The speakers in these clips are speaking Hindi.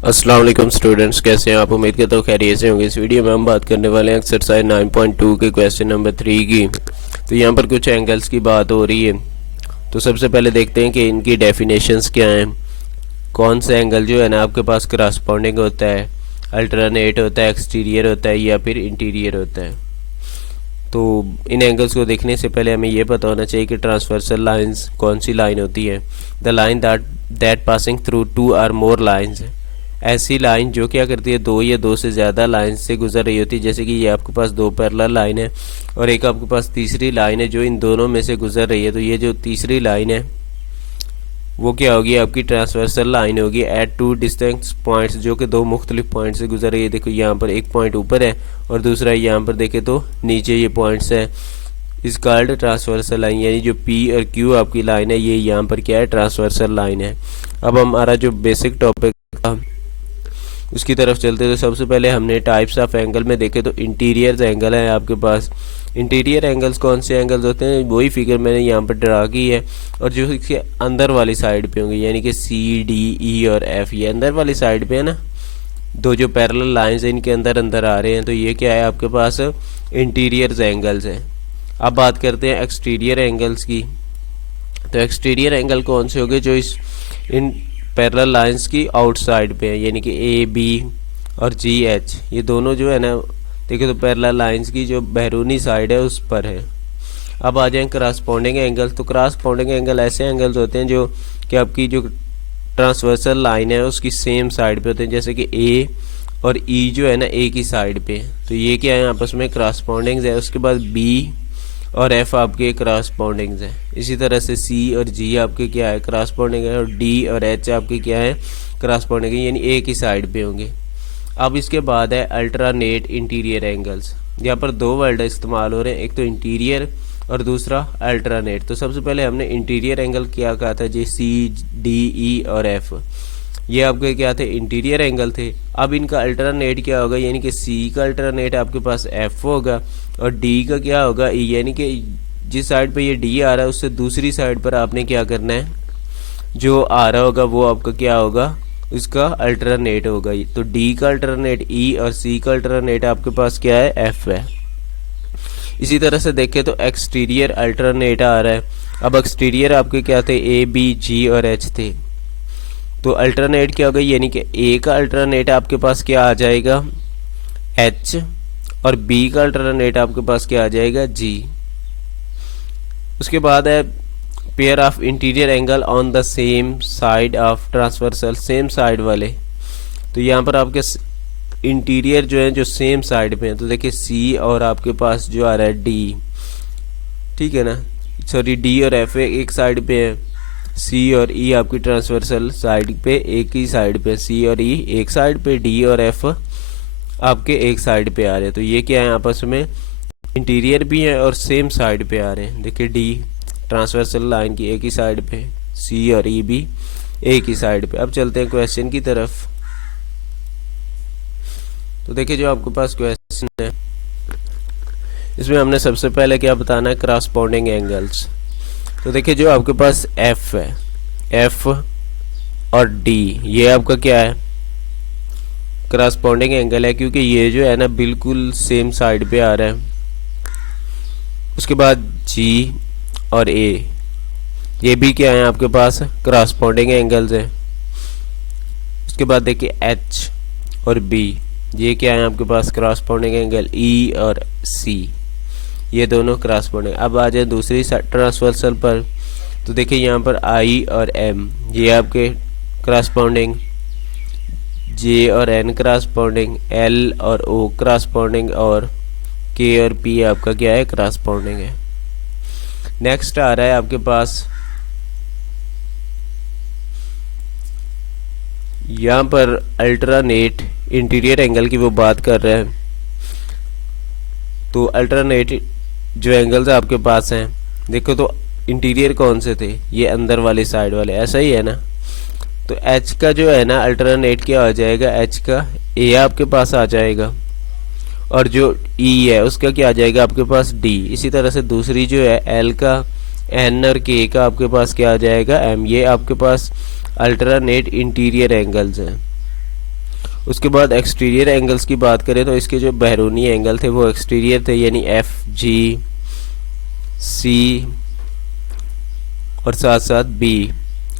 अस्सलाम वालेकुम स्टूडेंट्स, कैसे हैं आप? उम्मीद करता हूँ खैरियत से होंगे। इस वीडियो में हम बात करने वाले हैं एक्सरसाइज 9.2 के क्वेश्चन नंबर 3 की। तो यहाँ पर कुछ एंगल्स की बात हो रही है। तो सबसे पहले देखते हैं कि इनकी डेफिनेशंस क्या हैं। कौन सा एंगल जो है ना आपके पास करस्पॉन्डिंग होता है, अल्टरनेट होता है, एक्सटीरियर होता है या फिर इंटीरियर होता है। तो इन एंगल्स को देखने से पहले हमें ये पता होना चाहिए कि ट्रांसवर्सल लाइंस कौन सी लाइन होती है। The line that passing through two or more lines, ऐसी लाइन जो क्या करती है, दो या दो से ज़्यादा लाइन से गुजर रही होती है। जैसे कि ये आपके पास दो पैरेलल लाइन है और एक आपके पास तीसरी लाइन है जो इन दोनों में से गुजर रही है। तो ये जो तीसरी लाइन है वो क्या होगी, आपकी ट्रांसवर्सल लाइन होगी एट टू डिस्टेंट पॉइंट्स, जो कि दो मुख्तलिफ पॉइंट से गुजर रही है। देखो यहाँ पर एक पॉइंट ऊपर है और दूसरा यहाँ पर देखे तो नीचे ये पॉइंट्स है। इस कॉल्ड ट्रांसवर्सल लाइन, यानी जो पी और क्यू आपकी लाइन है ये यहाँ पर क्या है, ट्रांसवर्सल लाइन है। अब हमारा जो बेसिक टॉपिक था उसकी तरफ चलते। तो सबसे पहले हमने टाइप्स ऑफ एंगल में देखे तो इंटीरियर एंगल है आपके पास। इंटीरियर एंगल्स कौन से एंगल्स होते हैं, वही फिगर मैंने यहाँ पर ड्रा की है और जो इसके अंदर वाली साइड पे होंगे, यानी कि सी डी ई और एफ, ये अंदर वाली साइड पे है ना। दो जो पैरेलल लाइंस हैं इनके अंदर अंदर आ रहे हैं, तो ये क्या है आपके पास, इंटीरियर एंगल्स हैं। अब बात करते हैं एक्सटीरियर एंगल्स की। तो एक्सटीरियर एंगल कौन से होंगे, जो इन पैरेलल लाइंस की आउटसाइड पे है, यानी कि ए बी और जी एच, ये दोनों जो है ना, देखो तो पैरेलल लाइंस की जो बैरूनी साइड है उस पर है। अब आ जाएं करस्पॉन्डिंग एंगल्स। तो करस्पॉन्डिंग एंगल ऐसे एंगल्स होते हैं जो कि आपकी जो ट्रांसवर्सल लाइन है उसकी सेम साइड पे होते हैं। जैसे कि ए और ई जो है ना एक ही साइड पे, तो ये क्या है आपस में करस्पॉन्डिंग्स है। उसके बाद बी और एफ आपके करस्पॉन्डिंग्स है। इसी तरह से सी और जी आपके क्या है, करस्पॉन्डिंग है। और डी और एच आपके क्या है, करस्पॉन्डिंग है, यानी एक ही साइड पे होंगे। अब इसके बाद है अल्टरनेट इंटीरियर एंगल्स। यहाँ पर दो वर्ड इस्तेमाल हो रहे हैं, एक तो इंटीरियर और दूसरा अल्टरनेट। तो सबसे पहले हमने इंटीरियर एंगल क्या कहा था जी, सी डी ई और एफ, ये आपके क्या थे, इंटीरियर एंगल थे। अब इनका अल्टरनेट क्या होगा, यानी कि सी का अल्टरनेट आपके पास एफ होगा और डी का क्या होगा ई, यानी कि जिस साइड पे ये डी आ रहा है उससे दूसरी साइड पर आपने क्या करना है, जो आ रहा होगा वो आपका क्या होगा, इसका अल्टरनेट होगा। तो डी का अल्टरनेट ई और सी का अल्टरनेट आपके पास क्या है, एफ है। इसी तरह से देखें तो एक्सटीरियर अल्टरनेट आ रहा है। अब एक्सटीरियर आपके क्या थे, ए बी जी और एच थे। तो अल्टरनेट क्या होगा, यानी कि ए का अल्टरनेट आपके पास क्या आ जाएगा, एच, और बी का अल्टरनेट आपके पास क्या आ जाएगा, जी। उसके बाद है pair of interior angle on the same side of transversal, same side वाले। तो यहाँ पर आपके इंटीरियर जो है जो सेम साइड पे है, तो देखिए सी और आपके पास जो आ रहा है डी, ठीक है ना, सॉरी डी और एफ एक साइड पे है, सी और ई आपकी ट्रांसवर्सल साइड पे एक ही साइड पे, सी और ई एक साइड पे, डी और एफ आपके एक साइड पे आ रहे हैं। तो ये क्या है, आपस में इंटीरियर भी है और सेम साइड पे आ रहे हैं। देखिए डी ट्रांसवर्सल लाइन की एक ही साइड पे, सी और ई भी एक ही साइड पे। अब चलते हैं क्वेश्चन की तरफ। तो देखिए जो आपके पास क्वेश्चन है इसमें हमने सबसे पहले क्या बताना है, करस्पॉन्डिंग एंगल्स। तो देखिए जो आपके पास एफ है, एफ और डी, ये आपका क्या है, करस्पॉन्डिंग एंगल है, क्योंकि ये जो है ना बिल्कुल सेम साइड पे आ रहा है। उसके बाद जी और ए, ये भी क्या है आपके पास, करस्पॉन्डिंग एंगल्स है। उसके बाद देखिए एच और बी, ये क्या है आपके पास, करस्पॉन्डिंग एंगल। ई और सी, ये दोनों करस्पॉन्डिंग। अब आ जाए दूसरी ट्रांसवर्सल पर। तो देखिए यहाँ पर आई और एम, ये आपके करस्पॉन्डिंग। जे और एन करस्पॉन्डिंग, एल और ओ करस्पॉन्डिंग, और के और पी आपका क्या है, करस्पॉन्डिंग है। नेक्स्ट आ रहा है आपके पास यहाँ पर अल्टरनेट इंटीरियर एंगल की वो बात कर रहे हैं। तो अल्टरनेट जो एंगल्स आपके पास हैं, देखो तो इंटीरियर कौन से थे, ये अंदर वाली साइड वाले, ऐसा ही है ना। तो एच का जो है ना अल्टरनेट क्या हो जाएगा, एच का ए आपके पास आ जाएगा और जो ई है उसका क्या आ जाएगा आपके पास, डी। इसी तरह से दूसरी जो है एल का एन और के का आपके पास क्या आ जाएगा, एम। ये आपके पास अल्टरनेट इंटीरियर एंगल्स हैं। उसके बाद एक्सटीरियर एंगल्स की बात करें तो इसके जो बैरूनी एंगल थे वो एक्सटीरियर थे, यानी एफ जी सी और साथ साथ बी,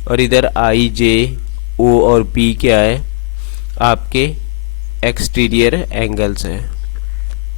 और इधर आई जे ओ और पी क्या है, आपके एक्सटीरियर एंगल्स हैं।